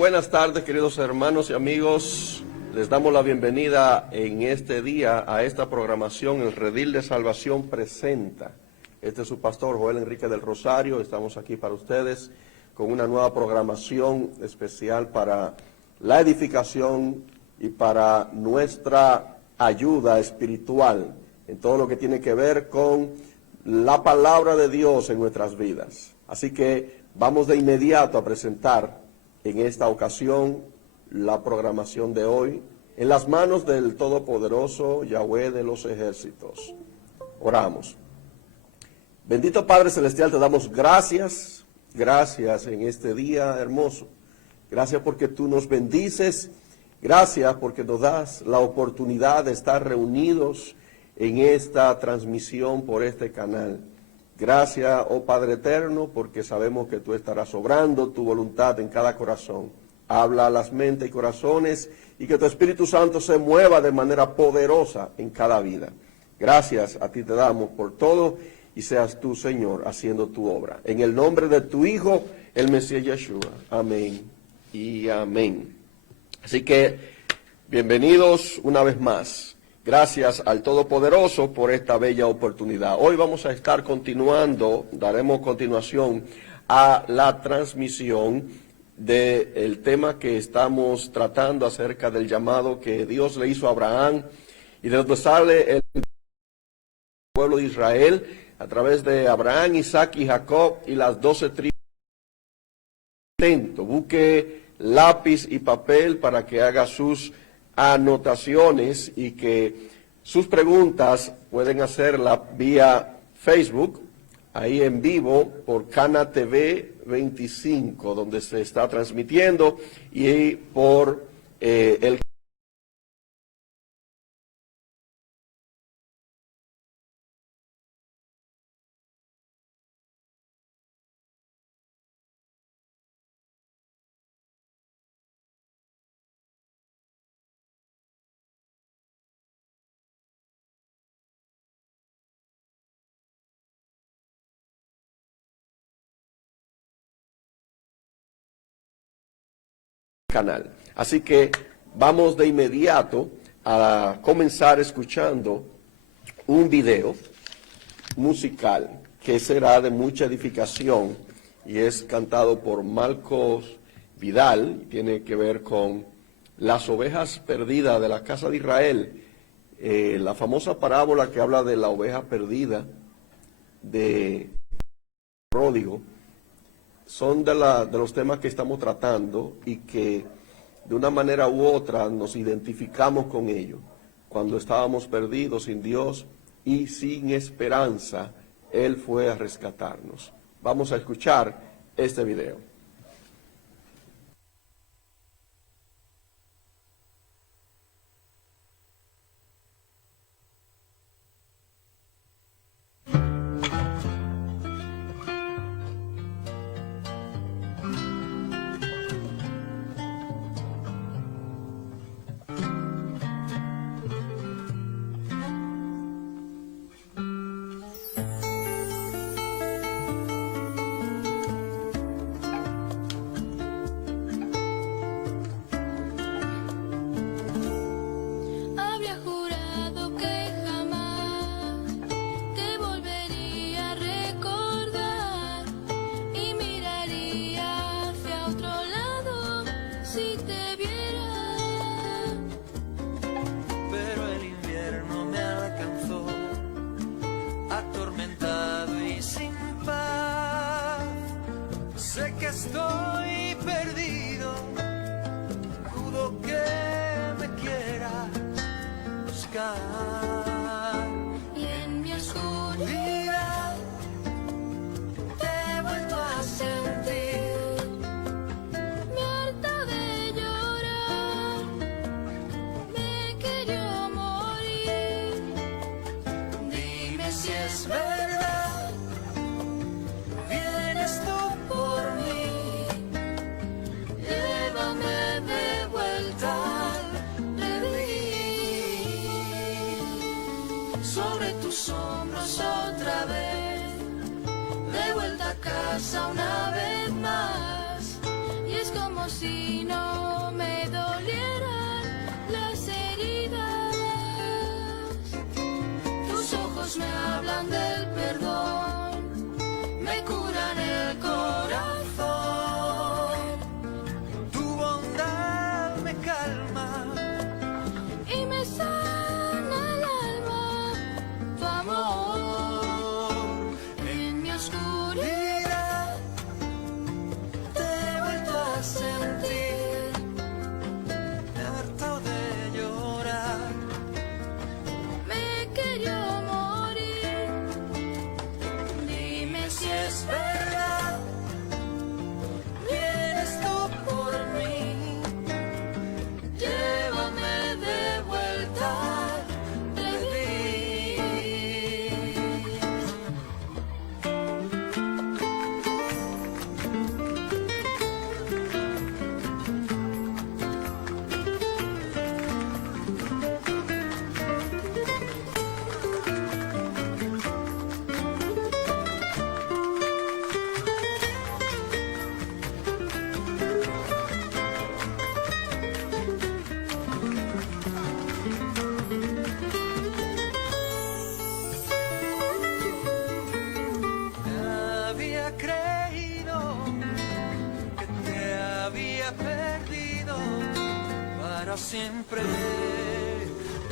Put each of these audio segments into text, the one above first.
buenas tardes, queridos hermanos y amigos. Les damos la bienvenida en este día a esta programación. El Redil de Salvación presenta. Este es su pastor Joel Enrique del Rosario. Estamos aquí para ustedes con una nueva programación especial para la edificación y para nuestra ayuda espiritual en todo lo que tiene que ver con la palabra de Dios en nuestras vidas. Así que vamos de inmediato a presentar en esta ocasión la programación de hoy en las manos del Todopoderoso Yahweh de los ejércitos. Oramos. Bendito Padre Celestial, te damos gracias en este día hermoso. Gracias porque tú nos bendices, gracias porque nos das la oportunidad de estar reunidos en esta transmisión por este canal. Gracias, oh Padre eterno, porque sabemos que tú estarás obrando tu voluntad en cada corazón. Habla a las mentes y corazones y que tu Espíritu Santo se mueva de manera poderosa en cada vida. Gracias a ti te damos por todo y seas tú, Señor, haciendo tu obra. En el nombre de tu Hijo, el Mesías Yeshua. Amén y amén. Así que, bienvenidos una vez más. Gracias al Todopoderoso por esta bella oportunidad. Hoy vamos a estar daremos continuación a la transmisión del tema que estamos tratando acerca del llamado que Dios le hizo a Abraham y de donde sale el pueblo de Israel a través de Abraham, Isaac y Jacob y las 12 tribus. Busque lápiz y papel para que haga sus anotaciones y que sus preguntas pueden hacerlas vía Facebook, ahí en vivo por Cana TV 25, donde se está transmitiendo, y por el canal. Así que vamos de inmediato a comenzar escuchando un video musical que será de mucha edificación y es cantado por Marcos Vidal. Tiene que ver con las ovejas perdidas de la casa de Israel, la famosa parábola que habla de la oveja perdida de pródigo. Son de los temas que estamos tratando y que de una manera u otra nos identificamos con ellos. Cuando estábamos perdidos sin Dios y sin esperanza, Él fue a rescatarnos. Vamos a escuchar este video. Estoy perdido, dudo que me quieras buscar. Y en mi oscuridad te he vuelto a sentir. Me harta de llorar, me quería morir. Dime si es verdad, vienes tú por mí. Llévame de vuelta al redil, sobre tus hombros otra vez, de vuelta a casa una vez más. Y es como si no me curan el corazón. Tu bondad me calma Y me sana el alma, tu amor. En mi oscuridad te he vuelto a sentir. harto de llorar. Me quería morir. Dime si es verdad. Vienes tú por mí. Llévame de vuelta de Había creído que te había perdido para siempre.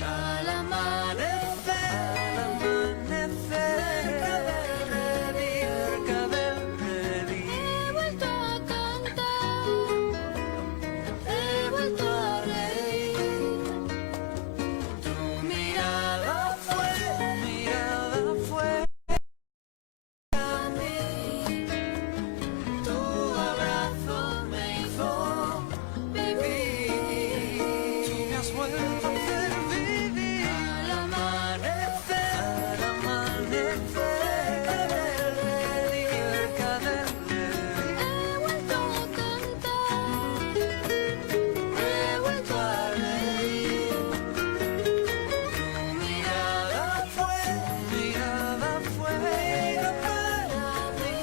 Al amanecer, cerca del redil. he vuelto a cantar, he vuelto a reír. Tu mirada fue a mí, tu abrazo me hizo vivir. Tú me has vuelto a hacer vivir. Al amanecer, cerca del redil. he vuelto a cantar, he vuelto a reír. Tu mirada fue para mí,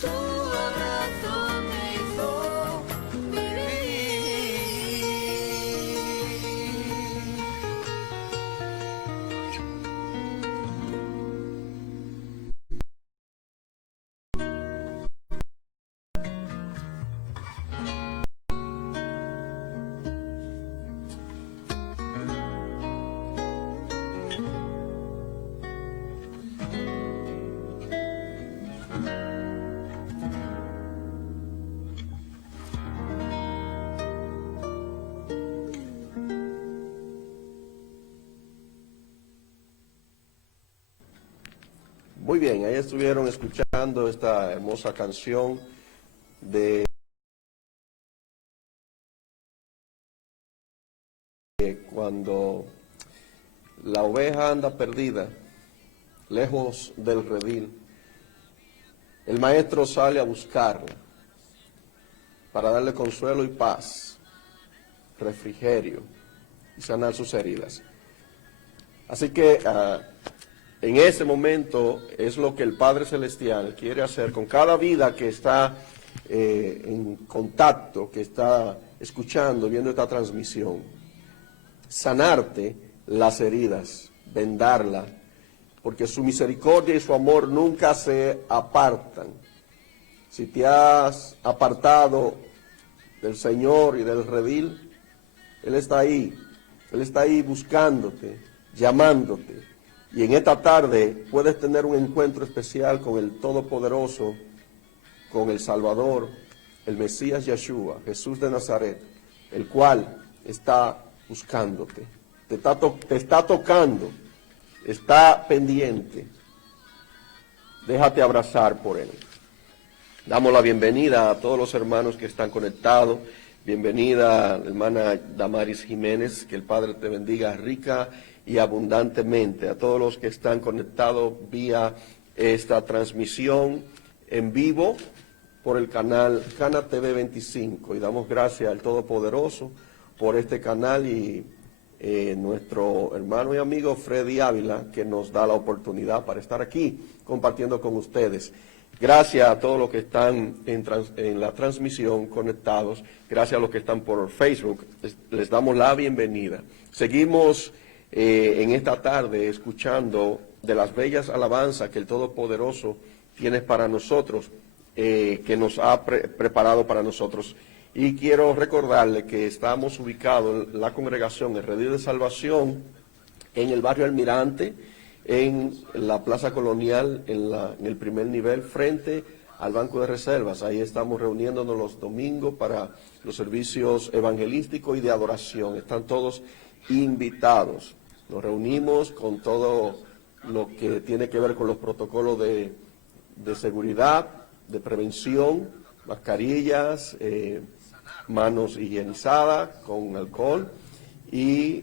tu abrazo me hizo vivir. Muy bien, ahí estuvieron escuchando esta hermosa canción de cuando la oveja anda perdida, lejos del redil. El maestro sale a buscarla para darle consuelo y paz, refrigerio y sanar sus heridas. Así que en ese momento es lo que el Padre Celestial quiere hacer con cada vida que está en contacto, que está escuchando, viendo esta transmisión. Sanarte las heridas, vendarla, porque su misericordia y su amor nunca se apartan. Si te has apartado del Señor y del redil, Él está ahí buscándote, llamándote. Y en esta tarde puedes tener un encuentro especial con el Todopoderoso, con el Salvador, el Mesías Yeshua, Jesús de Nazaret, el cual está buscándote, te está tocando, está pendiente. Déjate abrazar por Él. Damos la bienvenida a todos los hermanos que están conectados. Bienvenida, hermana Damaris Jiménez, que el Padre te bendiga rica y abundantemente. A todos los que están conectados vía esta transmisión en vivo por el canal Cana TV 25. Y damos gracias al Todopoderoso por este canal y nuestro hermano y amigo Freddy Ávila, que nos da la oportunidad para estar aquí compartiendo con ustedes. Gracias a todos los que están en la transmisión conectados, gracias a los que están por Facebook, les damos la bienvenida. Seguimos en esta tarde escuchando de las bellas alabanzas que el Todopoderoso tiene para nosotros, que nos ha preparado para nosotros. Y quiero recordarle que estamos ubicados en la congregación El Redil de Salvación, en el barrio Almirante, en la Plaza Colonial, en el primer nivel, frente al Banco de Reservas. Ahí estamos reuniéndonos los domingos para los servicios evangelísticos y de adoración. Están todos invitados. Nos reunimos con todo lo que tiene que ver con los protocolos de seguridad, de prevención, mascarillas, manos higienizadas con alcohol y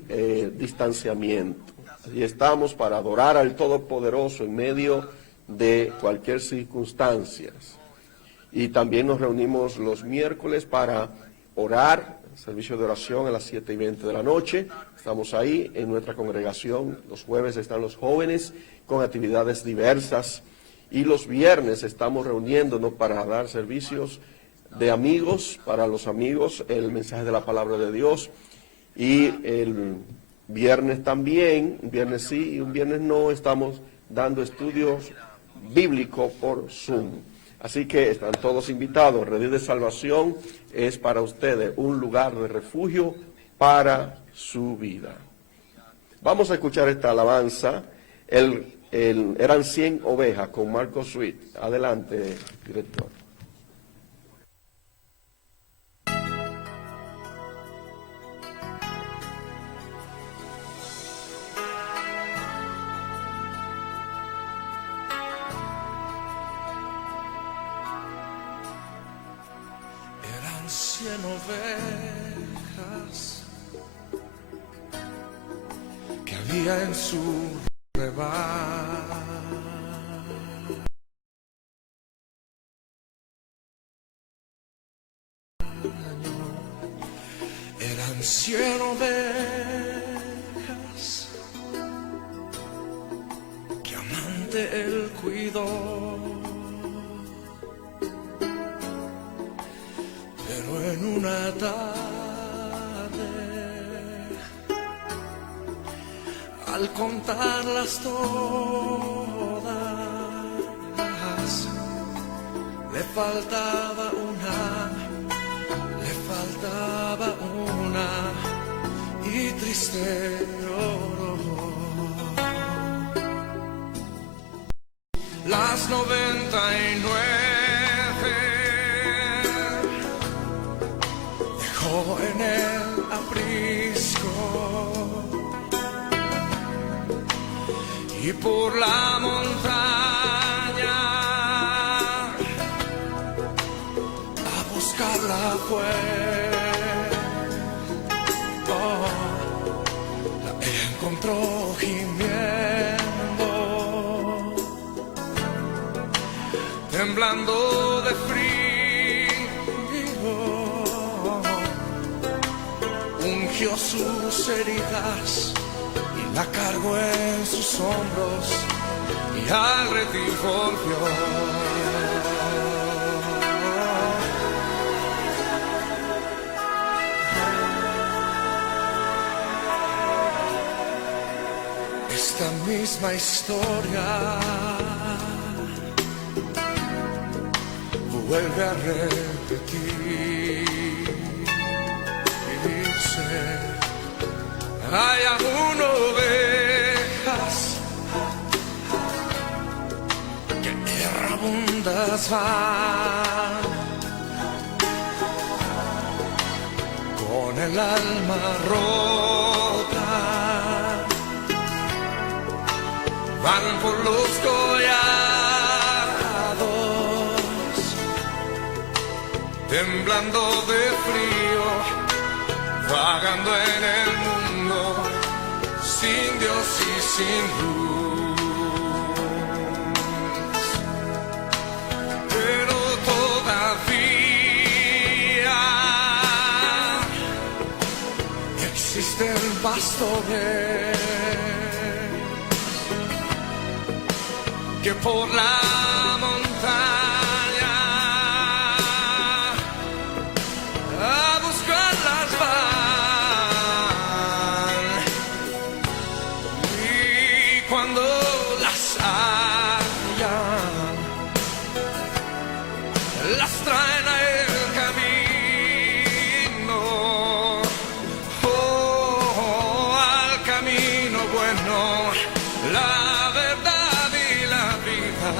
distanciamiento. Y estamos para adorar al Todopoderoso en medio de cualquier circunstancia. Y también nos reunimos los miércoles para orar, servicio de oración a las 7:20 de la noche. Estamos ahí en nuestra congregación. Los jueves están los jóvenes con actividades diversas. Y los viernes estamos reuniéndonos para dar servicios de amigos, para los amigos, el mensaje de la palabra de Dios. Y el viernes también, un viernes sí y un viernes no, estamos dando estudios bíblicos por Zoom. Así que están todos invitados. Redil de Salvación es para ustedes un lugar de refugio para su vida. Vamos a escuchar esta alabanza. Eran 100 ovejas con Marco Sweet. Adelante, director. Eran 100 ovejas que había en su rebaño. Eran 100 ovejas que amante él cuidó. Pero en una tarde, al contarlas todas, le faltaba una, y triste lloró. Las 99 dejó en el aprisco, y por la montaña a buscarla fue. La encontró gimiendo, temblando de frío, ungió sus heridas y la cargó en sus hombros y al redil volvió. Esta misma historia vuelve a repetirse. Hay aún ovejas que errabundas van, con el alma rota, van por los collados, temblando de frío, vagando en el mundo, sin Dios y sin luz. Pero todavía existen pastores que por la montaña a buscarlas van, y cuando las las traen a el camino, al camino bueno, la verdad y la vida,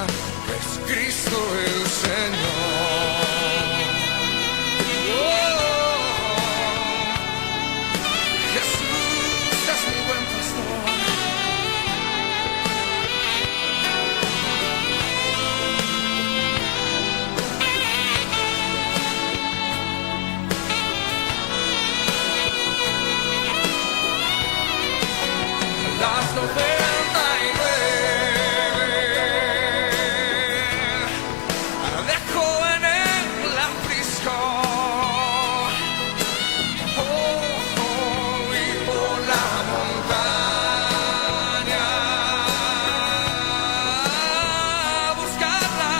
que es Cristo el Señor. Jesús es mi buen pastor. Las 99 dejo en el aprisco, y por la montaña a buscarla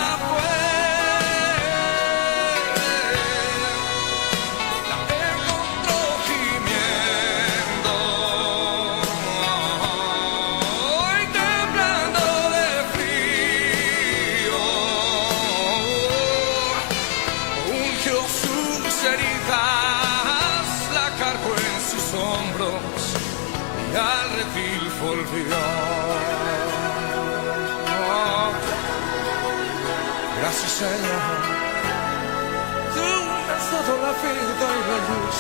la encontró gimiendo y temblando de frío, ungió sus heridas, la cargó en sus hombros y al redil volvió. Gracias, Señor, tú me has dado la vida y la luz,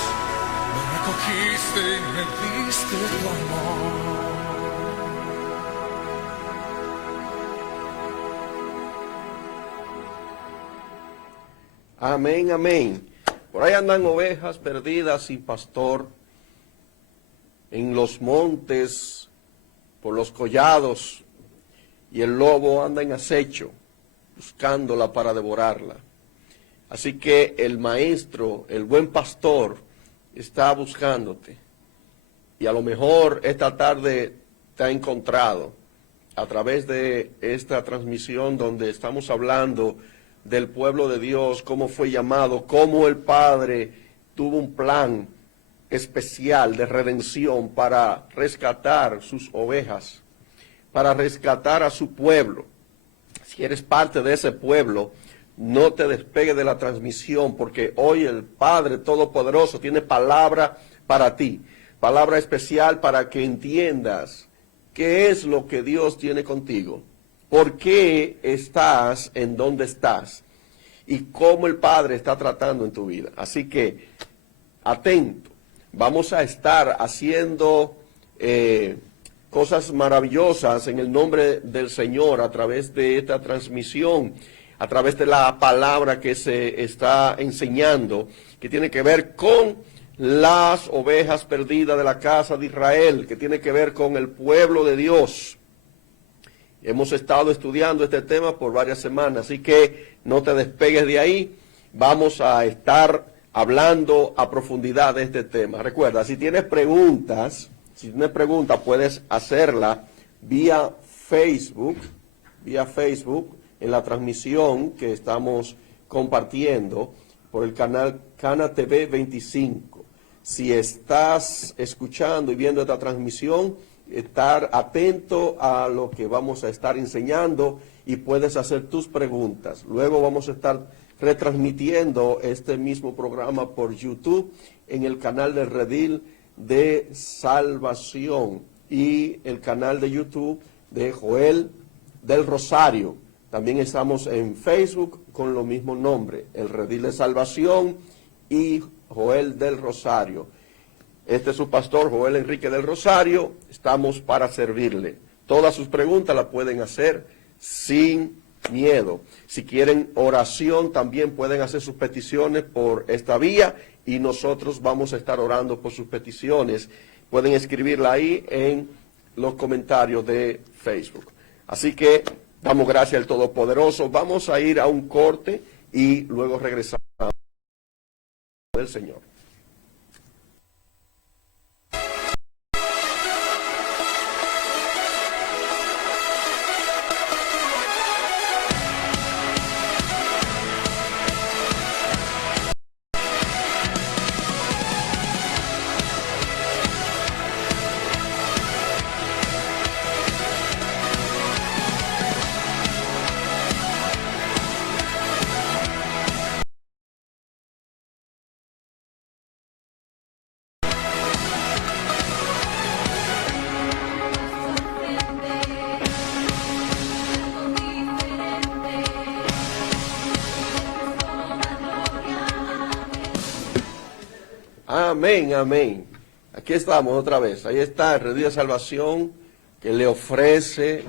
me recogiste y me diste tu amor. Amén, amén. Por ahí andan ovejas perdidas sin pastor, en los montes, por los collados, y el lobo anda en acecho, buscándola para devorarla. Así que el maestro, el buen pastor, está buscándote. Y a lo mejor esta tarde te ha encontrado a través de esta transmisión donde estamos hablando del pueblo de Dios, cómo fue llamado, cómo el Padre tuvo un plan especial de redención para rescatar sus ovejas, para rescatar a su pueblo. Si eres parte de ese pueblo, no te despegues de la transmisión, porque hoy el Padre Todopoderoso tiene palabra para ti, palabra especial para que entiendas qué es lo que Dios tiene contigo, por qué estás en donde estás y cómo el Padre está tratando en tu vida. Así que, atento, vamos a estar haciendo cosas maravillosas en el nombre del Señor a través de esta transmisión, a través de la palabra que se está enseñando, que tiene que ver con las ovejas perdidas de la casa de Israel, que tiene que ver con el pueblo de Dios. Hemos estado estudiando este tema por varias semanas, así que no te despegues de ahí. Vamos a estar hablando a profundidad de este tema. Recuerda, si tienes preguntas, puedes hacerla vía Facebook, en la transmisión que estamos compartiendo por el canal Cana TV 25. Si estás escuchando y viendo esta transmisión, estar atento a lo que vamos a estar enseñando y puedes hacer tus preguntas. Luego vamos a estar retransmitiendo este mismo programa por YouTube en el canal del Redil de Salvación y el canal de YouTube de Joel del Rosario. También estamos en Facebook con lo mismo nombre, el Redil de Salvación y Joel del Rosario. Este es su pastor, Joel Enrique del Rosario. Estamos para servirle. Todas sus preguntas las pueden hacer sin miedo. Si quieren oración, también pueden hacer sus peticiones por esta vía y nosotros vamos a estar orando por sus peticiones. Pueden escribirla ahí en los comentarios de Facebook. Así que damos gracias al Todopoderoso. Vamos a ir a un corte y luego regresamos del Señor. Amén, amén. Aquí estamos otra vez. Ahí está el Redil de Salvación que le ofrece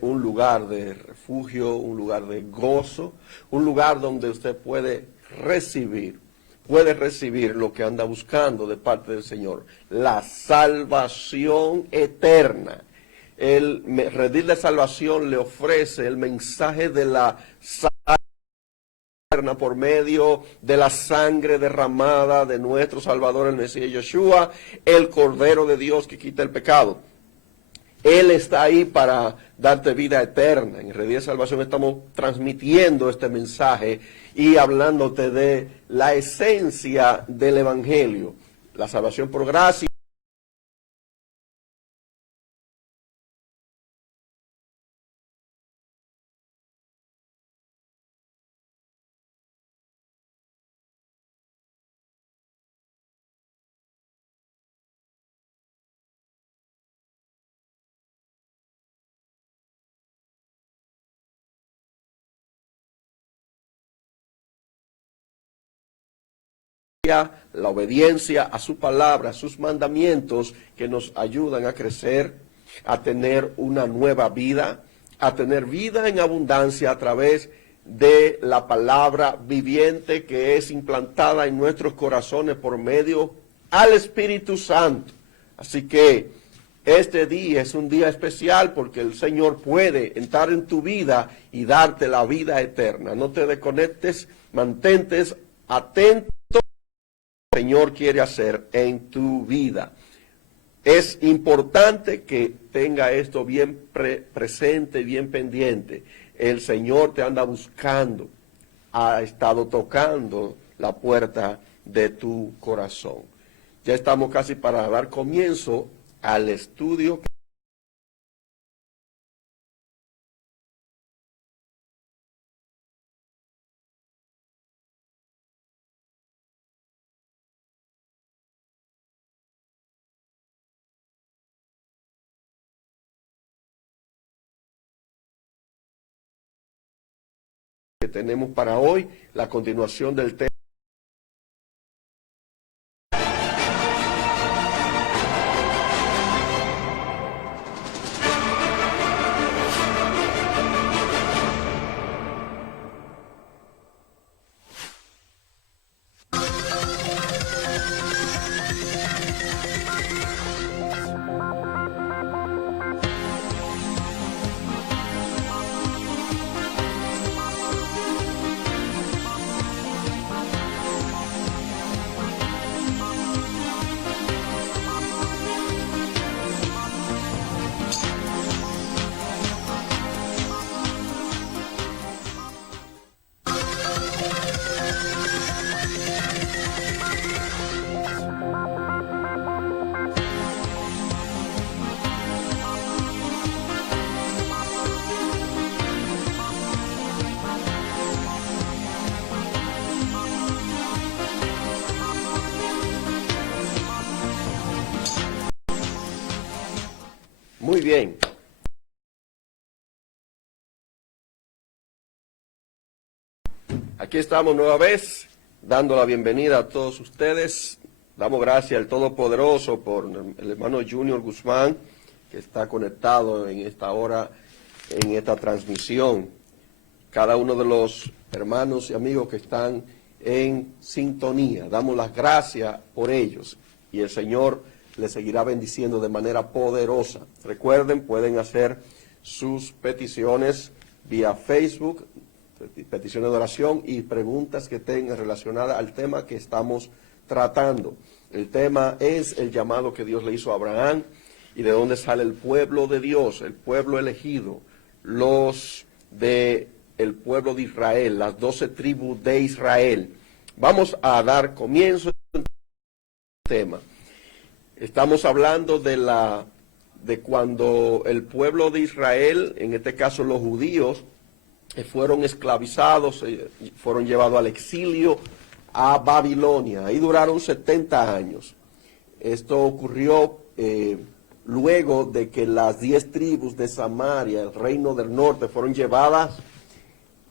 un lugar de refugio, un lugar de gozo, un lugar donde usted puede recibir lo que anda buscando de parte del Señor, la salvación eterna. El Redil de Salvación le ofrece el mensaje de la salvación eterna por medio de la sangre derramada de nuestro Salvador, el Mesías Yeshua, el Cordero de Dios que quita el pecado. Él está ahí para darte vida eterna. En Redil de Salvación estamos transmitiendo este mensaje y hablándote de la esencia del Evangelio, la salvación por gracia. La obediencia a su palabra, a sus mandamientos que nos ayudan a crecer, a tener una nueva vida, a tener vida en abundancia a través de la palabra viviente que es implantada en nuestros corazones por medio al Espíritu Santo. Así que este día es un día especial porque el Señor puede entrar en tu vida y darte la vida eterna. No te desconectes, mantente atento. Señor quiere hacer en tu vida. Es importante que tenga esto bien presente, bien pendiente. El Señor te anda buscando, ha estado tocando la puerta de tu corazón. Ya estamos casi para dar comienzo al estudio. Que tenemos para hoy, la continuación del tema. Muy bien. Aquí estamos nueva vez, dando la bienvenida a todos ustedes. Damos gracias al Todopoderoso por el hermano Junior Guzmán, que está conectado en esta hora, en esta transmisión. Cada uno de los hermanos y amigos que están en sintonía, damos las gracias por ellos. Y el Señor les seguirá bendiciendo de manera poderosa. Recuerden, pueden hacer sus peticiones vía Facebook, peticiones de oración y preguntas que tengan relacionadas al tema que estamos tratando. El tema es el llamado que Dios le hizo a Abraham y de dónde sale el pueblo de Dios, el pueblo elegido, los de el pueblo de Israel, las 12 tribus de Israel. Vamos a dar comienzo al tema. Estamos hablando de cuando el pueblo de Israel, en este caso los judíos, fueron esclavizados, fueron llevados al exilio a Babilonia. Ahí duraron 70 años. Esto ocurrió luego de que las 10 tribus de Samaria, el reino del norte, fueron llevadas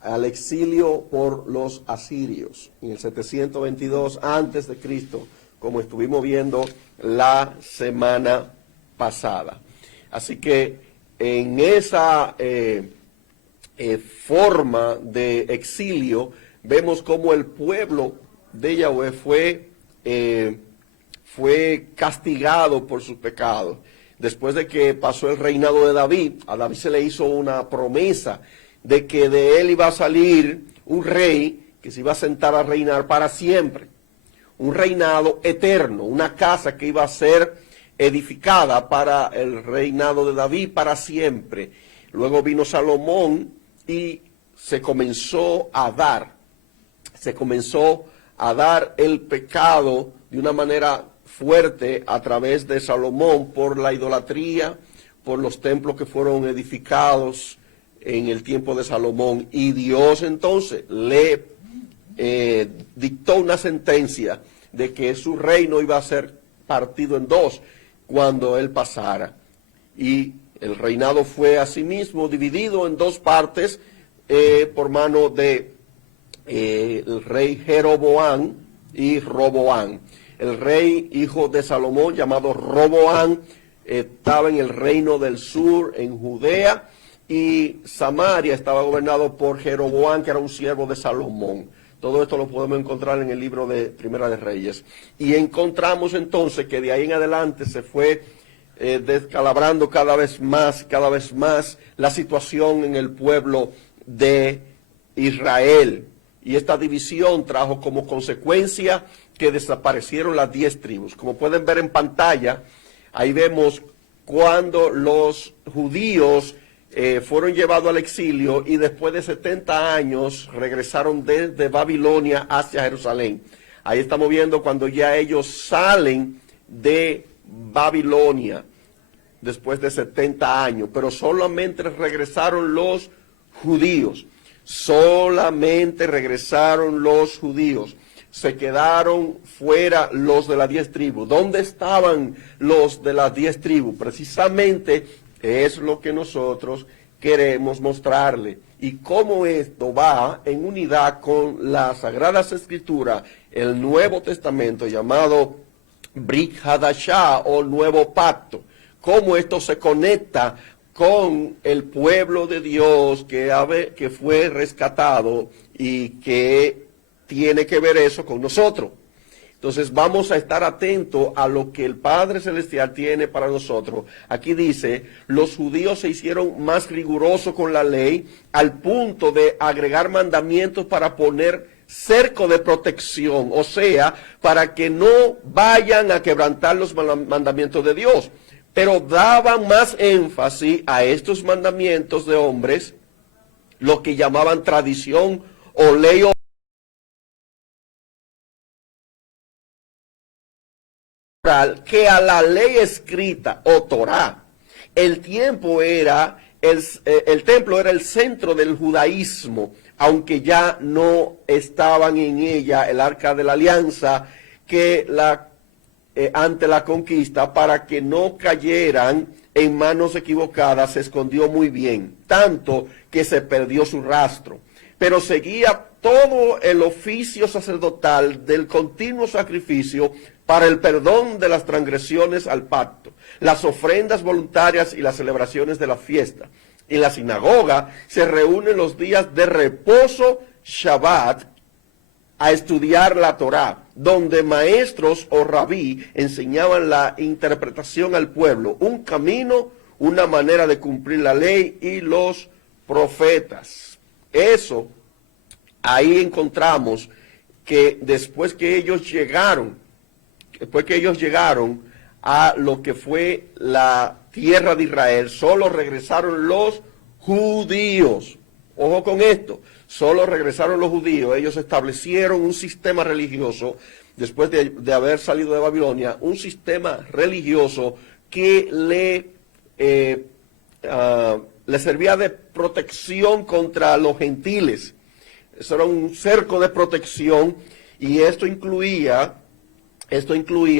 al exilio por los asirios en el 722 antes de Cristo, como estuvimos viendo la semana pasada. Así que en esa forma de exilio vemos cómo el pueblo de Yahweh fue castigado por sus pecados. Después de que pasó el reinado de David, a David se le hizo una promesa de que de él iba a salir un rey que se iba a sentar a reinar para siempre. Un reinado eterno, una casa que iba a ser edificada para el reinado de David para siempre. Luego vino Salomón y se comenzó a dar el pecado de una manera fuerte a través de Salomón por la idolatría, por los templos que fueron edificados en el tiempo de Salomón. Y Dios entonces le dictó una sentencia de que su reino iba a ser partido en dos cuando él pasara. Y el reinado fue asimismo dividido en dos partes por mano de el rey Jeroboam y Roboam. El rey hijo de Salomón, llamado Roboam, estaba en el reino del sur, en Judea, y Samaria estaba gobernado por Jeroboam, que era un siervo de Salomón. Todo esto lo podemos encontrar en el libro de Primera de Reyes. Y encontramos entonces que de ahí en adelante se fue descalabrando cada vez más la situación en el pueblo de Israel. Y esta división trajo como consecuencia que desaparecieron las 10 tribus. Como pueden ver en pantalla, ahí vemos cuando los judíos fueron llevados al exilio y después de 70 años regresaron desde Babilonia hacia Jerusalén. Ahí estamos viendo cuando ya ellos salen de Babilonia después de 70 años, pero solamente regresaron los judíos. Solamente regresaron los judíos. Se quedaron fuera los de las 10 tribus. ¿Dónde estaban los de las 10 tribus? Precisamente es lo que nosotros queremos mostrarle. Y cómo esto va en unidad con las Sagradas Escrituras, el Nuevo Testamento llamado Brit Hadashah o Nuevo Pacto. Cómo esto se conecta con el pueblo de Dios que fue rescatado y que tiene que ver eso con nosotros. Entonces vamos a estar atentos a lo que el Padre Celestial tiene para nosotros. Aquí dice, los judíos se hicieron más rigurosos con la ley al punto de agregar mandamientos para poner cerco de protección, o sea, para que no vayan a quebrantar los mandamientos de Dios. Pero daban más énfasis a estos mandamientos de hombres, lo que llamaban tradición o ley oral, que a la ley escrita o Torá. El templo era el centro del judaísmo, aunque ya no estaban en ella el arca de la alianza que ante la conquista, para que no cayeran en manos equivocadas, se escondió muy bien, tanto que se perdió su rastro. Pero seguía todo el oficio sacerdotal del continuo sacrificio para el perdón de las transgresiones al pacto, las ofrendas voluntarias y las celebraciones de la fiesta. En la sinagoga se reúnen los días de reposo, Shabbat, a estudiar la Torá, donde maestros o rabí enseñaban la interpretación al pueblo, un camino, una manera de cumplir la ley y los profetas. Eso, ahí encontramos que después que ellos llegaron a lo que fue la tierra de Israel, solo regresaron los judíos. Ojo con esto, solo regresaron los judíos. Ellos establecieron un sistema religioso, después de haber salido de Babilonia, un sistema religioso que le servía de protección contra los gentiles. Eso era un cerco de protección, y esto incluía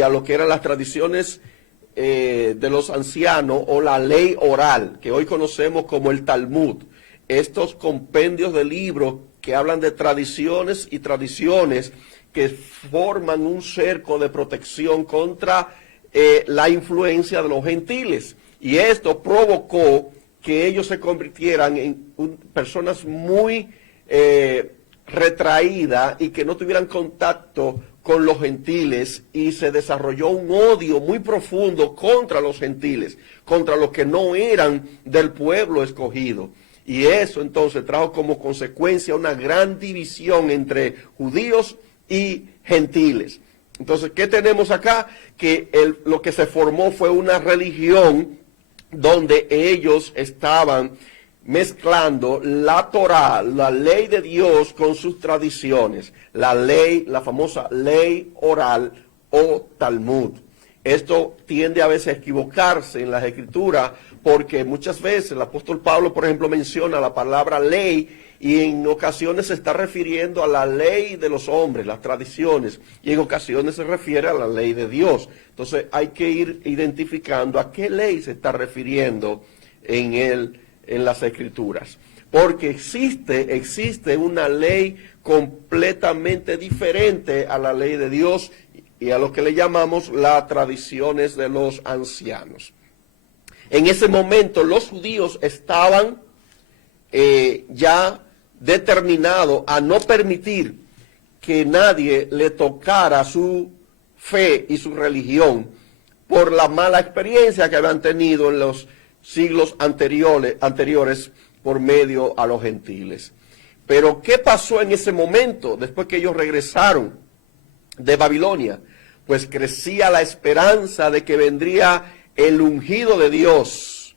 lo que eran las tradiciones de los ancianos o la ley oral, que hoy conocemos como el Talmud. estos compendios de libros que hablan de tradiciones y tradiciones que forman un cerco de protección contra la influencia de los gentiles. Y esto provocó que ellos se convirtieran en personas muy retraídas y que no tuvieran contacto con los gentiles, y se desarrolló un odio muy profundo contra los gentiles, contra los que no eran del pueblo escogido. Y eso entonces trajo como consecuencia una gran división entre judíos y gentiles. Entonces, ¿qué tenemos acá? Que lo que se formó fue una religión donde ellos estaban mezclando la Torá, la ley de Dios, con sus tradiciones, la ley, la famosa ley oral o Talmud. Esto tiende a veces a equivocarse en las escrituras, porque muchas veces el apóstol Pablo, por ejemplo, menciona la palabra ley y en ocasiones se está refiriendo a la ley de los hombres, las tradiciones, y en ocasiones se refiere a la ley de Dios. Entonces hay que ir identificando a qué ley se está refiriendo en las escrituras, porque existe una ley completamente diferente a la ley de Dios y a lo que le llamamos las tradiciones de los ancianos. En ese momento los judíos estaban ya determinados a no permitir que nadie le tocara su fe y su religión por la mala experiencia que habían tenido en los siglos anteriores por medio a los gentiles. Pero ¿qué pasó en ese momento después que ellos regresaron de Babilonia? Pues crecía la esperanza de que vendría el ungido de Dios,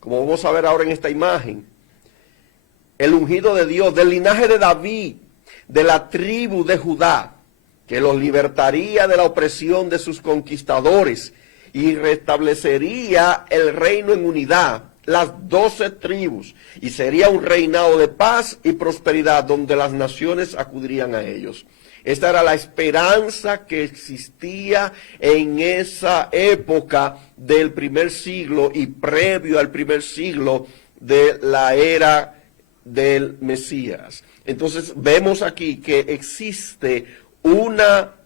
como vamos a ver ahora en esta imagen. El ungido de Dios, del linaje de David, de la tribu de Judá, que los libertaría de la opresión de sus conquistadores y restablecería el reino en unidad, las 12 tribus, y sería un reinado de paz y prosperidad donde las naciones acudirían a ellos. Esta era la esperanza que existía en esa época del primer siglo y previo al primer siglo de la era del Mesías. Entonces vemos aquí que existe una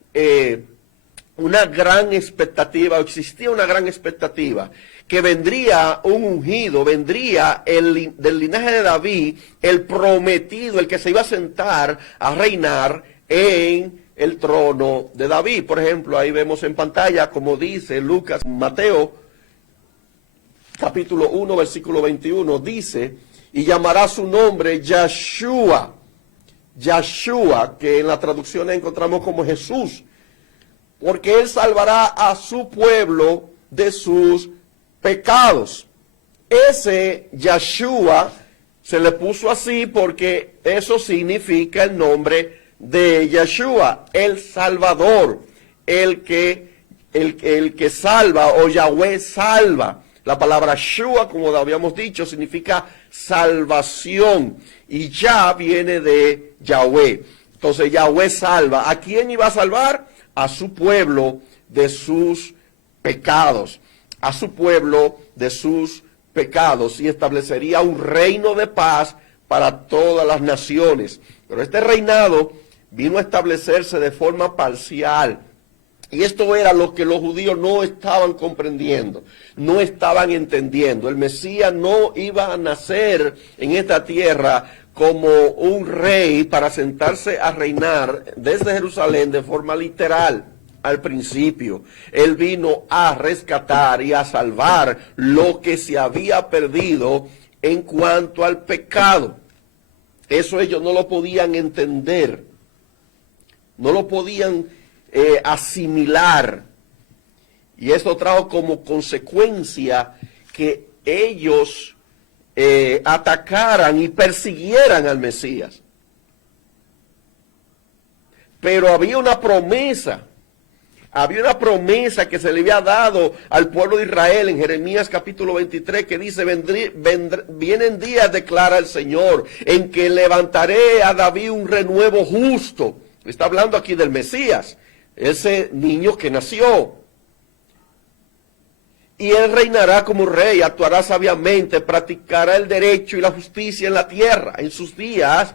gran expectativa, existía una gran expectativa, que vendría un ungido, vendría del linaje de David, el prometido, el que se iba a sentar a reinar en el trono de David. Por ejemplo, ahí vemos en pantalla, como dice Lucas, Mateo, capítulo 1, versículo 21, dice, y llamará su nombre Yahshua, que en la traducción encontramos como Jesús, porque él salvará a su pueblo de sus pecados. Ese Yahshua se le puso así porque eso significa el nombre de Yahshua, el Salvador, el que salva, o Yahweh salva. La palabra Shua, como habíamos dicho, significa salvación, y Yah viene de Yahweh. Entonces Yahweh salva. ¿A quién iba a salvar? A su pueblo de sus pecados, a su pueblo de sus pecados, y establecería un reino de paz para todas las naciones. Pero este reinado vino a establecerse de forma parcial, y esto era lo que los judíos no estaban comprendiendo, no estaban entendiendo. El Mesías no iba a nacer en esta tierra como un rey para sentarse a reinar desde Jerusalén de forma literal. Al principio, él vino a rescatar y a salvar lo que se había perdido en cuanto al pecado. Eso ellos no lo podían entender, no lo podían asimilar. Y esto trajo como consecuencia que ellos atacaran y persiguieran al Mesías. Pero había una promesa que se le había dado al pueblo de Israel en Jeremías capítulo 23, que dice, vienen días, declara el Señor, en que levantaré a David un renuevo justo. Está hablando aquí del Mesías, ese niño que nació. y él reinará como rey, actuará sabiamente, practicará el derecho y la justicia en la tierra. En sus días,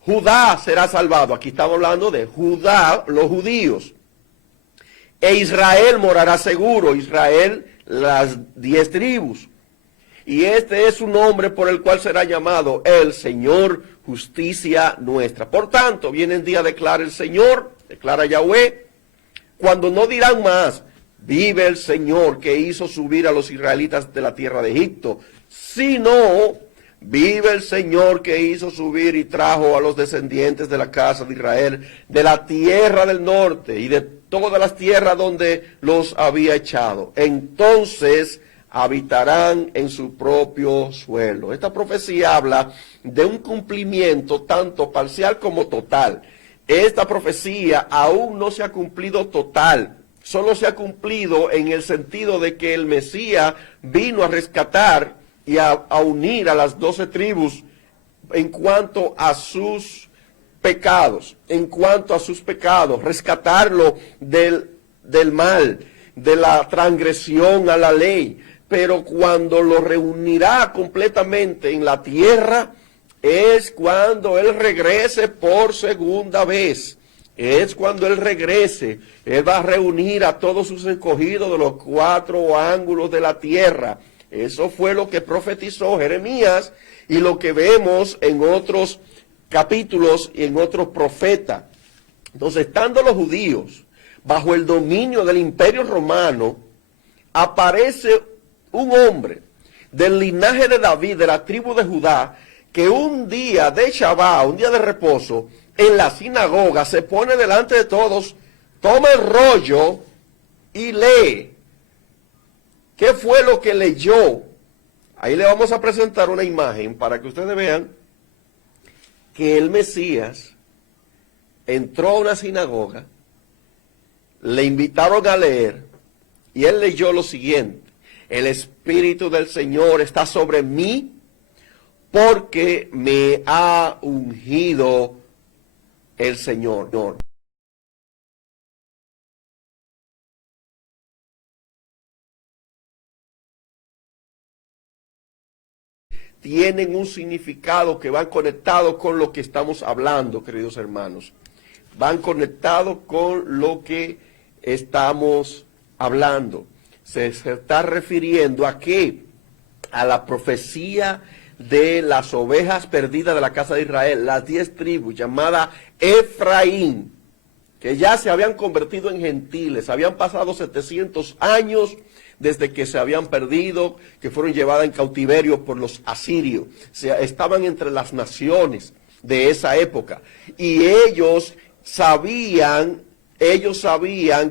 Judá será salvado. Aquí estamos hablando de Judá, los judíos. E Israel morará seguro. Israel, las 10 tribus. Y este es su nombre por el cual será llamado el Señor, justicia nuestra. Por tanto, viene el día, declara el Señor, declara Yahweh, cuando no dirán más, vive el Señor que hizo subir a los israelitas de la tierra de Egipto, sino, vive el Señor que hizo subir y trajo a los descendientes de la casa de Israel, de la tierra del norte y de todas las tierras donde los había echado. Entonces habitarán en su propio suelo. Esta profecía habla de un cumplimiento tanto parcial como total. Esta profecía aún no se ha cumplido total. Solo se ha cumplido en el sentido de que el Mesías vino a rescatar y a unir a las 12 tribus en cuanto a sus pecados, rescatarlo del mal, de la transgresión a la ley. Pero cuando lo reunirá completamente en la tierra, es cuando Él regrese por segunda vez. Es cuando Él regrese. Él va a reunir a todos sus escogidos de los 4 ángulos de la tierra. Eso fue lo que profetizó Jeremías y lo que vemos en otros capítulos y en otros profetas. Entonces, estando los judíos bajo el dominio del Imperio Romano, aparece un hombre del linaje de David, de la tribu de Judá, que un día de Shabbat, un día de reposo, en la sinagoga se pone delante de todos, toma el rollo y lee. ¿Qué fue lo que leyó? Ahí le vamos a presentar una imagen para que ustedes vean que el Mesías entró a una sinagoga, le invitaron a leer y él leyó lo siguiente: el Espíritu del Señor está sobre mí porque me ha ungido el Señor. Tienen un significado que van conectados con lo que estamos hablando, queridos hermanos. Van conectados con lo que estamos hablando. Se está refiriendo a qué? A la profecía de las ovejas perdidas de la casa de Israel, las 10 tribus, llamada Efraín, que ya se habían convertido en gentiles, habían pasado 700 años desde que se habían perdido, que fueron llevadas en cautiverio por los asirios. Estaban entre las naciones de esa época, y ellos sabían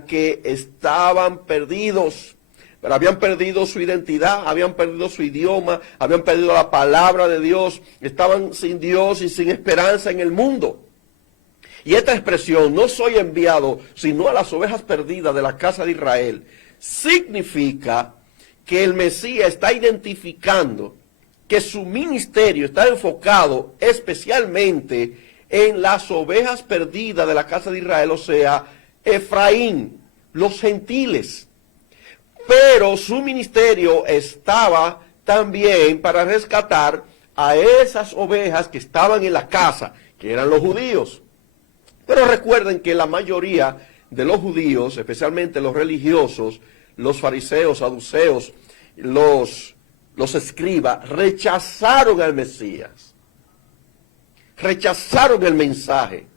que estaban perdidos. Pero habían perdido su identidad, habían perdido su idioma, habían perdido la palabra de Dios, estaban sin Dios y sin esperanza en el mundo. Y esta expresión, no soy enviado, sino a las ovejas perdidas de la casa de Israel, significa que el Mesías está identificando que su ministerio está enfocado especialmente en las ovejas perdidas de la casa de Israel, o sea, Efraín, los gentiles. Pero su ministerio estaba también para rescatar a esas ovejas que estaban en la casa, que eran los judíos. Pero recuerden que la mayoría de los judíos, especialmente los religiosos, los fariseos, saduceos, los escribas, rechazaron al Mesías. Rechazaron el mensaje.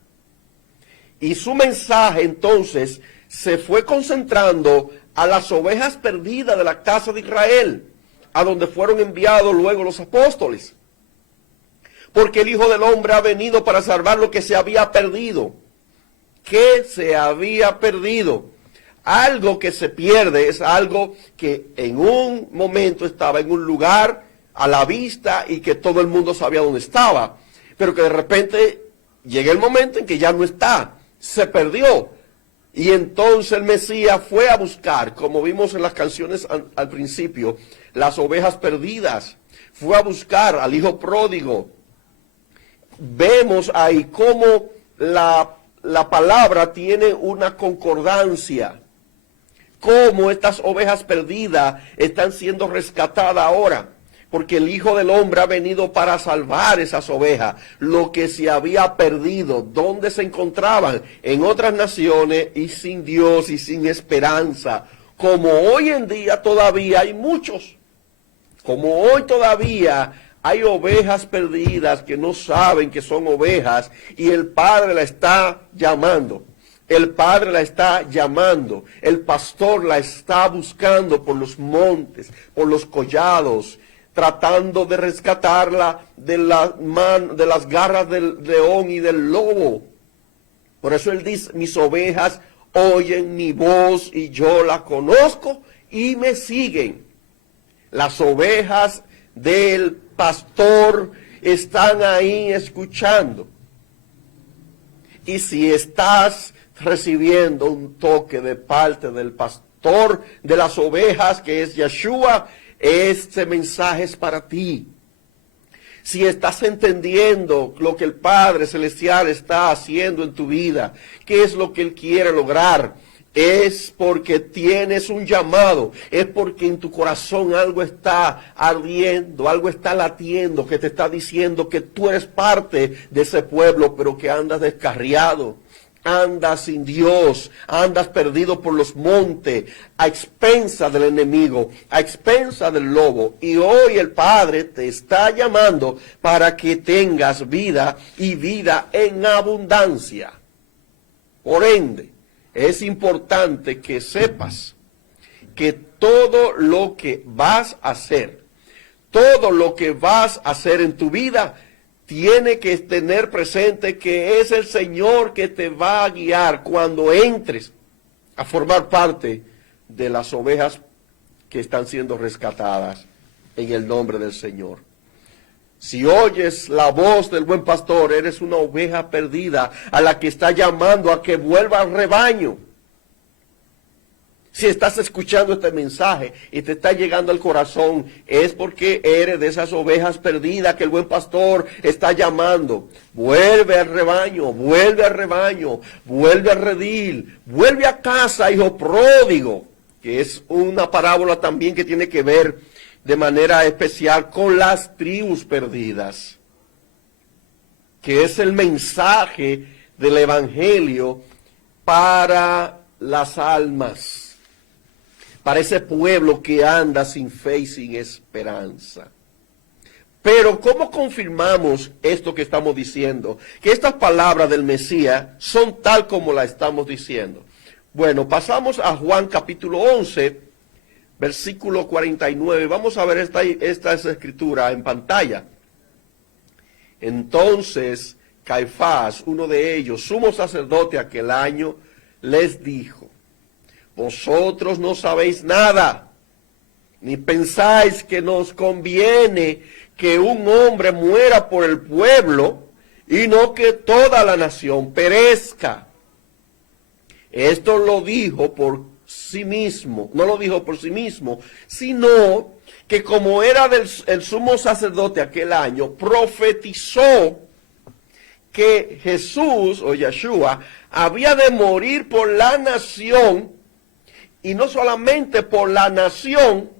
Y su mensaje entonces se fue concentrando a las ovejas perdidas de la casa de Israel, a donde fueron enviados luego los apóstoles. Porque el Hijo del Hombre ha venido para salvar lo que se había perdido. ¿Qué se había perdido? Algo que se pierde es algo que en un momento estaba en un lugar a la vista y que todo el mundo sabía dónde estaba, pero que de repente llega el momento en que ya no está, se perdió. Y entonces el Mesías fue a buscar, como vimos en las canciones al principio, las ovejas perdidas. Fue a buscar al hijo pródigo. Vemos ahí cómo la palabra tiene una concordancia. cómo estas ovejas perdidas están siendo rescatadas ahora. Porque el Hijo del Hombre ha venido para salvar esas ovejas, lo que se había perdido, donde se encontraban en otras naciones y sin Dios y sin esperanza. Como hoy en día todavía hay muchos, como hoy todavía hay ovejas perdidas que no saben que son ovejas y el Padre la está llamando. El Padre la está llamando, el pastor la está buscando por los montes, por los collados, tratando de rescatarla de las garras del león y del lobo. Por eso él dice, mis ovejas oyen mi voz y yo la conozco y me siguen. Las ovejas del pastor están ahí escuchando. Y si estás recibiendo un toque de parte del pastor de las ovejas, que es Yeshua, este mensaje es para ti. Si estás entendiendo lo que el Padre Celestial está haciendo en tu vida, qué es lo que Él quiere lograr, es porque tienes un llamado, es porque en tu corazón algo está ardiendo, algo está latiendo, que te está diciendo que tú eres parte de ese pueblo, pero que andas descarriado. Andas sin Dios, andas perdido por los montes, a expensa del enemigo, a expensa del lobo. Y hoy el Padre te está llamando para que tengas vida y vida en abundancia. Por ende, es importante que sepas que todo lo que vas a hacer, todo lo que vas a hacer en tu vida, tiene que tener presente que es el Señor que te va a guiar cuando entres a formar parte de las ovejas que están siendo rescatadas en el nombre del Señor. Si oyes la voz del buen pastor, eres una oveja perdida a la que está llamando a que vuelva al rebaño. Si estás escuchando este mensaje y te está llegando al corazón, es porque eres de esas ovejas perdidas que el buen pastor está llamando. Vuelve al rebaño, vuelve al rebaño, vuelve al redil, vuelve a casa, hijo pródigo, que es una parábola también que tiene que ver de manera especial con las tribus perdidas, que es el mensaje del Evangelio para las almas. Para ese pueblo que anda sin fe y sin esperanza. Pero ¿cómo confirmamos esto que estamos diciendo? Que estas palabras del Mesías son tal como la estamos diciendo. Bueno, pasamos a Juan capítulo 11, versículo 49. Vamos a ver esta escritura en pantalla. Entonces Caifás, uno de ellos, sumo sacerdote aquel año, les dijo: vosotros no sabéis nada, ni pensáis que nos conviene que un hombre muera por el pueblo y no que toda la nación perezca. Esto lo dijo por sí mismo, no lo dijo por sí mismo, sino que como era el sumo sacerdote aquel año, profetizó que Jesús o Yeshua había de morir por la nación. Y no solamente por la nación,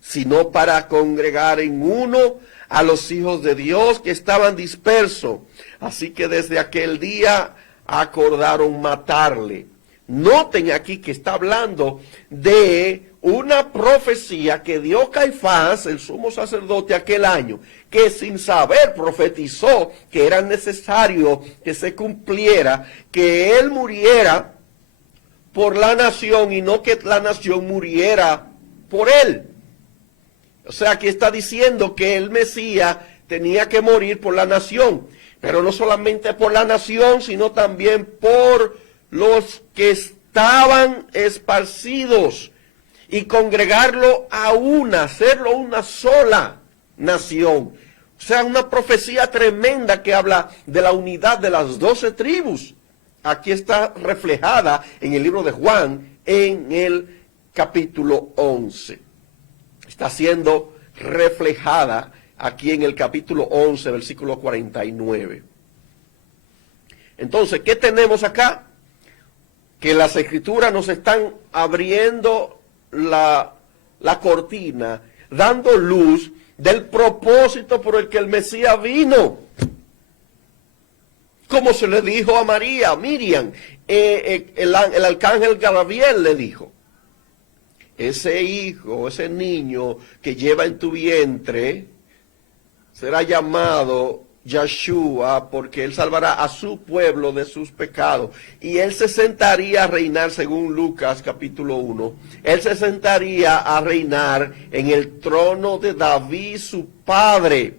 sino para congregar en uno a los hijos de Dios que estaban dispersos. Así que desde aquel día acordaron matarle. Noten aquí que está hablando de una profecía que dio Caifás, el sumo sacerdote, aquel año, que sin saber profetizó que era necesario que se cumpliera, que él muriera por la nación y no que la nación muriera por él. O sea, aquí está diciendo que el Mesías tenía que morir por la nación, pero no solamente por la nación, sino también por los que estaban esparcidos y congregarlo a una, hacerlo una sola nación. O sea, una profecía tremenda que habla de la unidad de las 12 tribus. Aquí está reflejada en el libro de Juan, en el capítulo 11. Está siendo reflejada aquí en el capítulo 11, versículo 49. Entonces, ¿qué tenemos acá? que las Escrituras nos están abriendo la cortina, dando luz del propósito por el que el Mesías vino. Como se le dijo a María, Miriam, el arcángel Gabriel le dijo, ese hijo, ese niño que lleva en tu vientre, será llamado Yeshua, porque él salvará a su pueblo de sus pecados. Y él se sentaría a reinar, según Lucas capítulo 1, él se sentaría a reinar en el trono de David, su padre.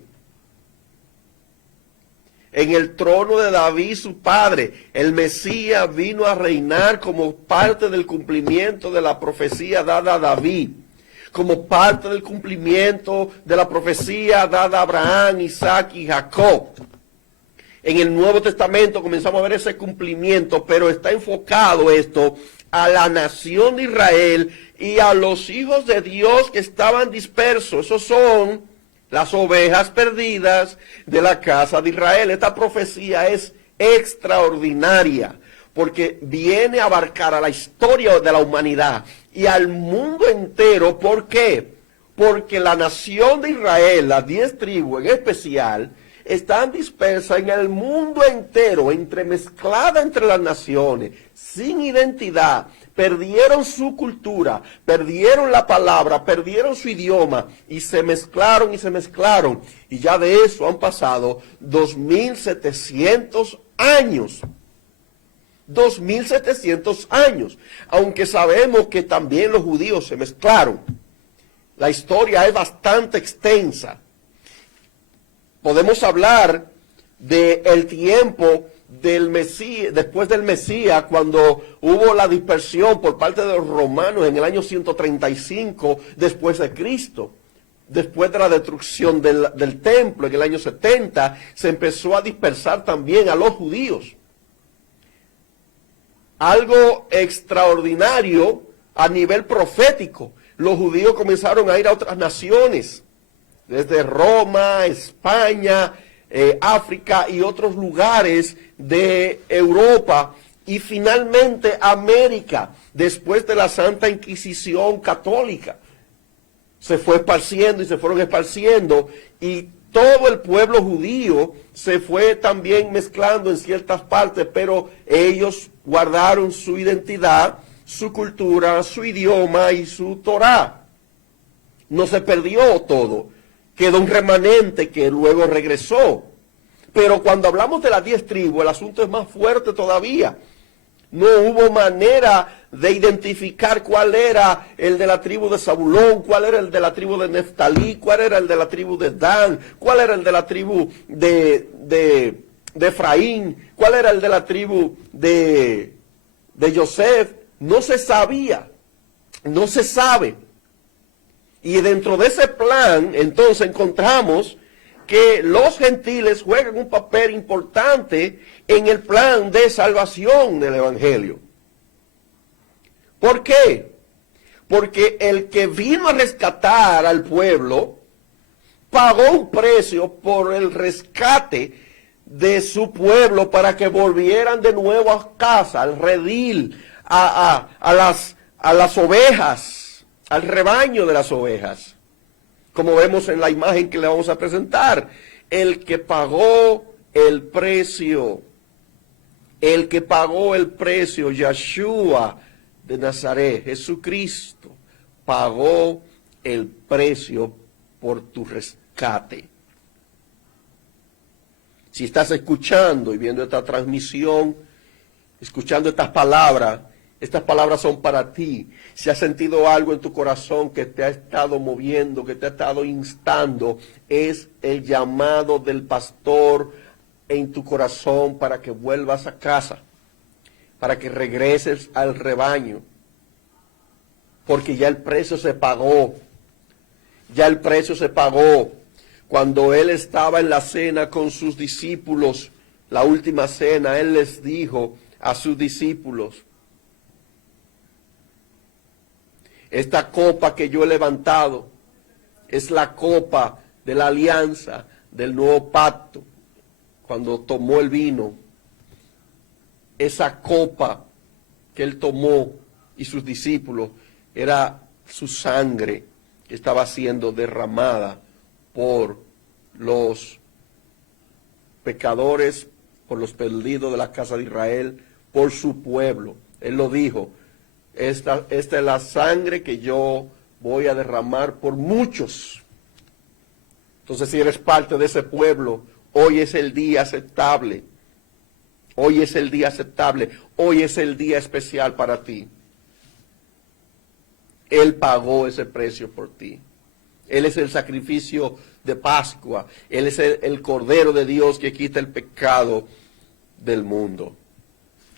En el trono de David, su padre. El Mesías vino a reinar como parte del cumplimiento de la profecía dada a David, como parte del cumplimiento de la profecía dada a Abraham, Isaac y Jacob. En el Nuevo Testamento comenzamos a ver ese cumplimiento, pero está enfocado esto a la nación de Israel y a los hijos de Dios que estaban dispersos. Esos son las ovejas perdidas de la casa de Israel. Esta profecía es extraordinaria porque viene a abarcar a la historia de la humanidad y al mundo entero. ¿Por qué? Porque la nación de Israel, las 10 tribus en especial, están dispersas en el mundo entero, entremezcladas entre las naciones, sin identidad. Perdieron su cultura, perdieron la palabra, perdieron su idioma y se mezclaron. Y ya de eso han pasado 2700 años. 2700 años. Aunque sabemos que también los judíos se mezclaron. La historia es bastante extensa. Podemos hablar del tiempo del Mesías, después del Mesías, cuando hubo la dispersión por parte de los romanos en el año 135 después de Cristo. Después de la destrucción del templo en el año 70, se empezó a dispersar también a los judíos. Algo extraordinario a nivel profético. Los judíos comenzaron a ir a otras naciones, desde Roma, España, África y otros lugares de Europa, y finalmente América, después de la Santa Inquisición católica. Se fue esparciendo y se fueron esparciendo, y todo el pueblo judío se fue también mezclando en ciertas partes, pero ellos guardaron su identidad, su cultura, su idioma y su Torá. No se perdió todo. Quedó un remanente que luego regresó. Pero cuando hablamos de las 10 tribus, el asunto es más fuerte todavía. No hubo manera de identificar cuál era el de la tribu de Zabulón, cuál era el de la tribu de Neftalí, cuál era el de la tribu de Dan, cuál era el de la tribu de Efraín, cuál era el de la tribu de Yosef. No se sabía, no se sabe. Y dentro de ese plan, entonces, encontramos que los gentiles juegan un papel importante en el plan de salvación del Evangelio. ¿Por qué? Porque el que vino a rescatar al pueblo pagó un precio por el rescate de su pueblo para que volvieran de nuevo a casa, al redil, a las ovejas, al rebaño de las ovejas, como vemos en la imagen que le vamos a presentar. El que pagó el precio, Yeshua de Nazaret, Jesucristo, pagó el precio por tu rescate. Si estás escuchando y viendo esta transmisión, escuchando estas palabras son para ti. Si has sentido algo en tu corazón que te ha estado moviendo, que te ha estado instando, es el llamado del pastor en tu corazón para que vuelvas a casa, para que regreses al rebaño, porque ya el precio se pagó. Ya el precio se pagó. Cuando él estaba en la cena con sus discípulos, la última cena, él les dijo a sus discípulos: esta copa que yo he levantado es la copa de la alianza, del nuevo pacto. Cuando tomó el vino, esa copa que él tomó y sus discípulos era su sangre que estaba siendo derramada por los pecadores, por los perdidos de la casa de Israel, por su pueblo. Él lo dijo, esta es la sangre que yo voy a derramar por muchos. Entonces, si eres parte de ese pueblo, hoy es el día aceptable. Hoy es el día aceptable. Hoy es el día especial para ti. Él pagó ese precio por ti. Él es el sacrificio de Pascua. Él es el Cordero de Dios que quita el pecado del mundo.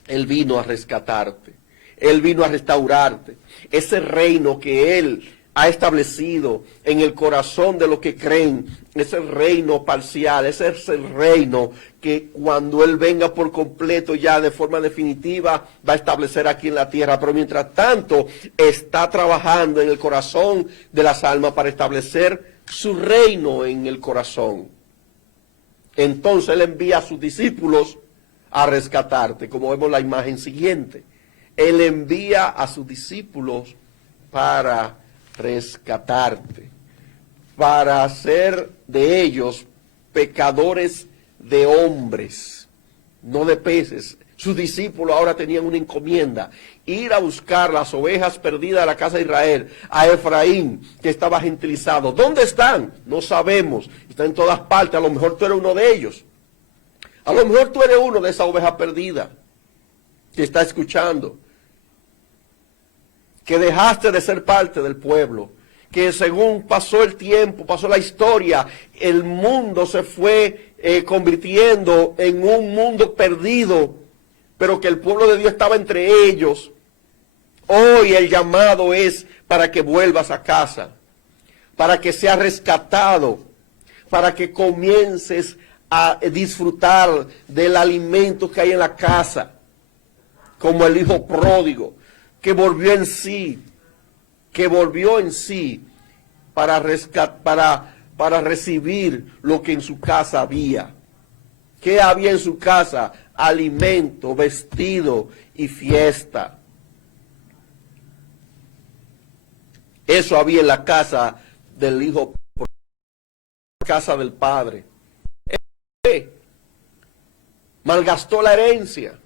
Él vino a rescatarte. Él vino a restaurarte. Ese reino que Él ha establecido en el corazón de los que creen, ese reino parcial, ese es el reino que cuando Él venga por completo ya de forma definitiva va a establecer aquí en la tierra, pero mientras tanto está trabajando en el corazón de las almas para establecer su reino en el corazón. Entonces Él envía a sus discípulos a rescatarte, como vemos la imagen siguiente. Él envía a sus discípulos para rescatarte, para hacer de ellos pecadores de hombres, no de peces. Sus discípulos ahora tenían una encomienda, ir a buscar las ovejas perdidas de la casa de Israel, a Efraín, que estaba gentilizado. ¿Dónde están? No sabemos, están en todas partes. A lo mejor tú eres uno de ellos, a lo mejor tú eres uno de esa oveja perdida que está escuchando, que dejaste de ser parte del pueblo, que según pasó el tiempo, pasó la historia, el mundo se fue convirtiendo en un mundo perdido, pero que el pueblo de Dios estaba entre ellos. Hoy el llamado es para que vuelvas a casa, para que seas rescatado, para que comiences a disfrutar del alimento que hay en la casa, como el hijo pródigo, que volvió en sí para recibir lo que en su casa había. ¿Qué había en su casa? Alimento, vestido y fiesta. Eso había en la casa del hijo, la casa del padre. Malgastó la herencia.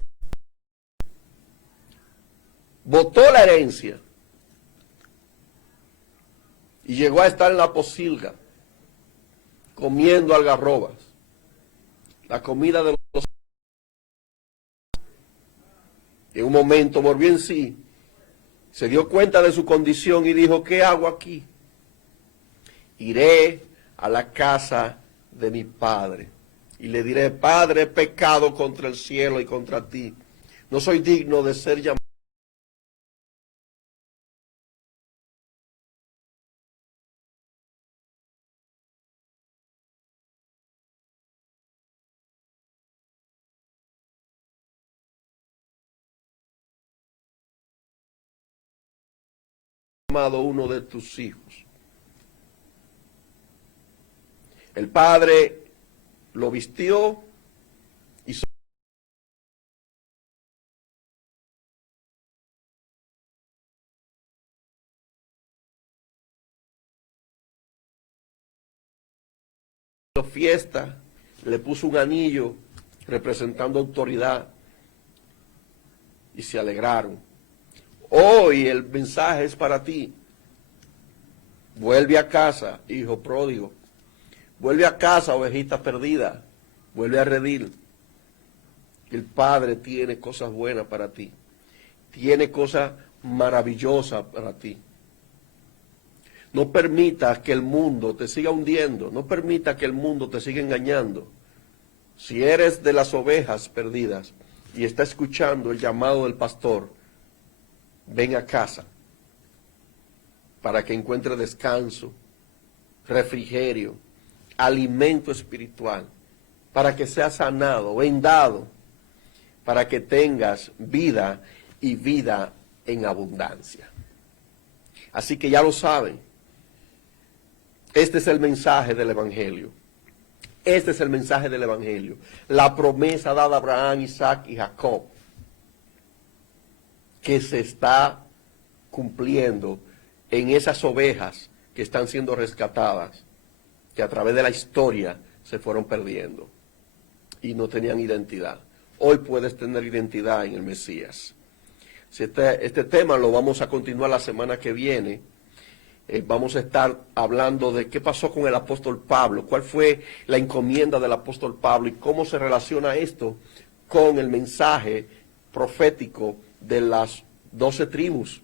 Botó la herencia y llegó a estar en la posilga comiendo algarrobas, la comida de los... En un momento volvió en sí, se dio cuenta de su condición y dijo, ¿qué hago aquí? Iré a la casa de mi padre y le diré, Padre, he pecado contra el cielo y contra ti, no soy digno de ser llamado uno de tus hijos. El padre lo vistió y fiesta, le puso un anillo representando autoridad y se alegraron. Hoy el mensaje es para ti. Vuelve a casa, hijo pródigo. Vuelve a casa, ovejita perdida. Vuelve a redil. El Padre tiene cosas buenas para ti. Tiene cosas maravillosas para ti. No permitas que el mundo te siga hundiendo. No permitas que el mundo te siga engañando. Si eres de las ovejas perdidas y está escuchando el llamado del pastor, ven a casa para que encuentre descanso, refrigerio, alimento espiritual, para que seas sanado, vendado, para que tengas vida y vida en abundancia. Así que ya lo saben, este es el mensaje del Evangelio. Este es el mensaje del Evangelio. La promesa dada a Abraham, Isaac y Jacob. que se está cumpliendo en esas ovejas que están siendo rescatadas, que a través de la historia se fueron perdiendo y no tenían identidad. Hoy puedes tener identidad en el Mesías. Este tema lo vamos a continuar la semana que viene. Vamos a estar hablando de qué pasó con el apóstol Pablo, cuál fue la encomienda del apóstol Pablo y cómo se relaciona esto con el mensaje profético de las 12 tribus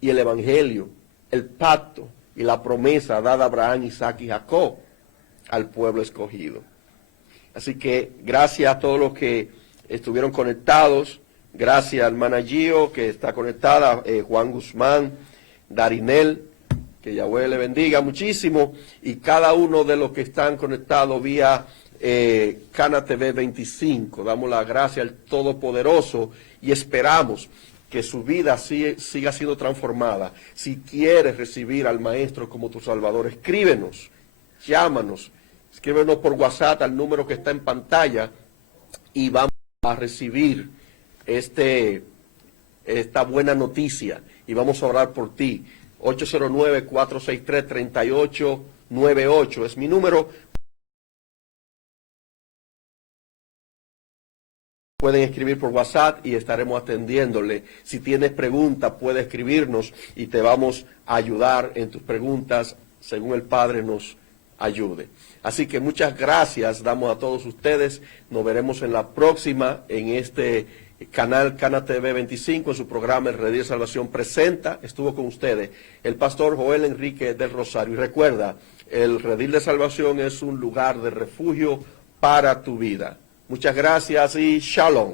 y el evangelio, el pacto y la promesa dada a Abraham, Isaac y Jacob al pueblo escogido. Así que gracias a todos los que estuvieron conectados, gracias a hermana Gio que está conectada, Juan Guzmán, Darinel, que Yahweh le bendiga muchísimo, y cada uno de los que están conectados vía Cana TV 25. Damos la gracia al Todopoderoso y esperamos que su vida siga siendo transformada. Si quieres recibir al Maestro como tu Salvador, escríbenos, llámanos, escríbenos por WhatsApp al número que está en pantalla y vamos a recibir esta buena noticia y vamos a orar por ti. 809-463-3898 es mi número. Pueden escribir por WhatsApp y estaremos atendiéndole. Si tienes preguntas, puedes escribirnos y te vamos a ayudar en tus preguntas según el Padre nos ayude. Así que muchas gracias damos a todos ustedes. Nos veremos en la próxima en este canal Cana TV 25 en su programa El Redil de Salvación Presenta. Estuvo con ustedes el pastor Joel Enrique del Rosario. Y recuerda, el Redil de Salvación es un lugar de refugio para tu vida. Muchas gracias y shalom.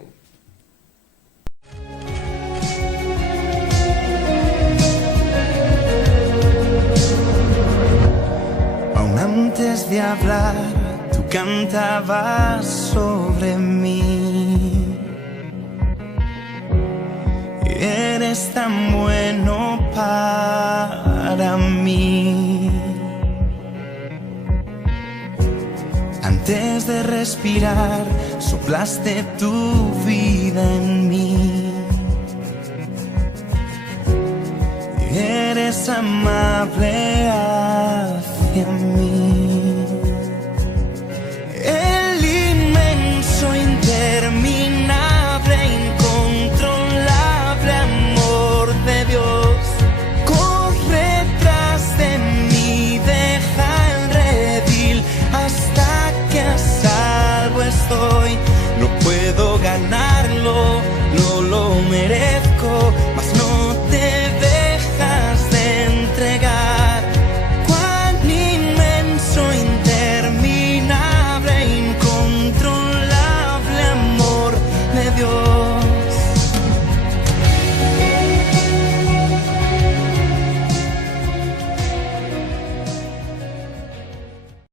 Aún antes de hablar, tú cantabas sobre mí. Eres tan bueno para mí. Antes de respirar, soplaste tu vida en mí. Eres amable hacia mí.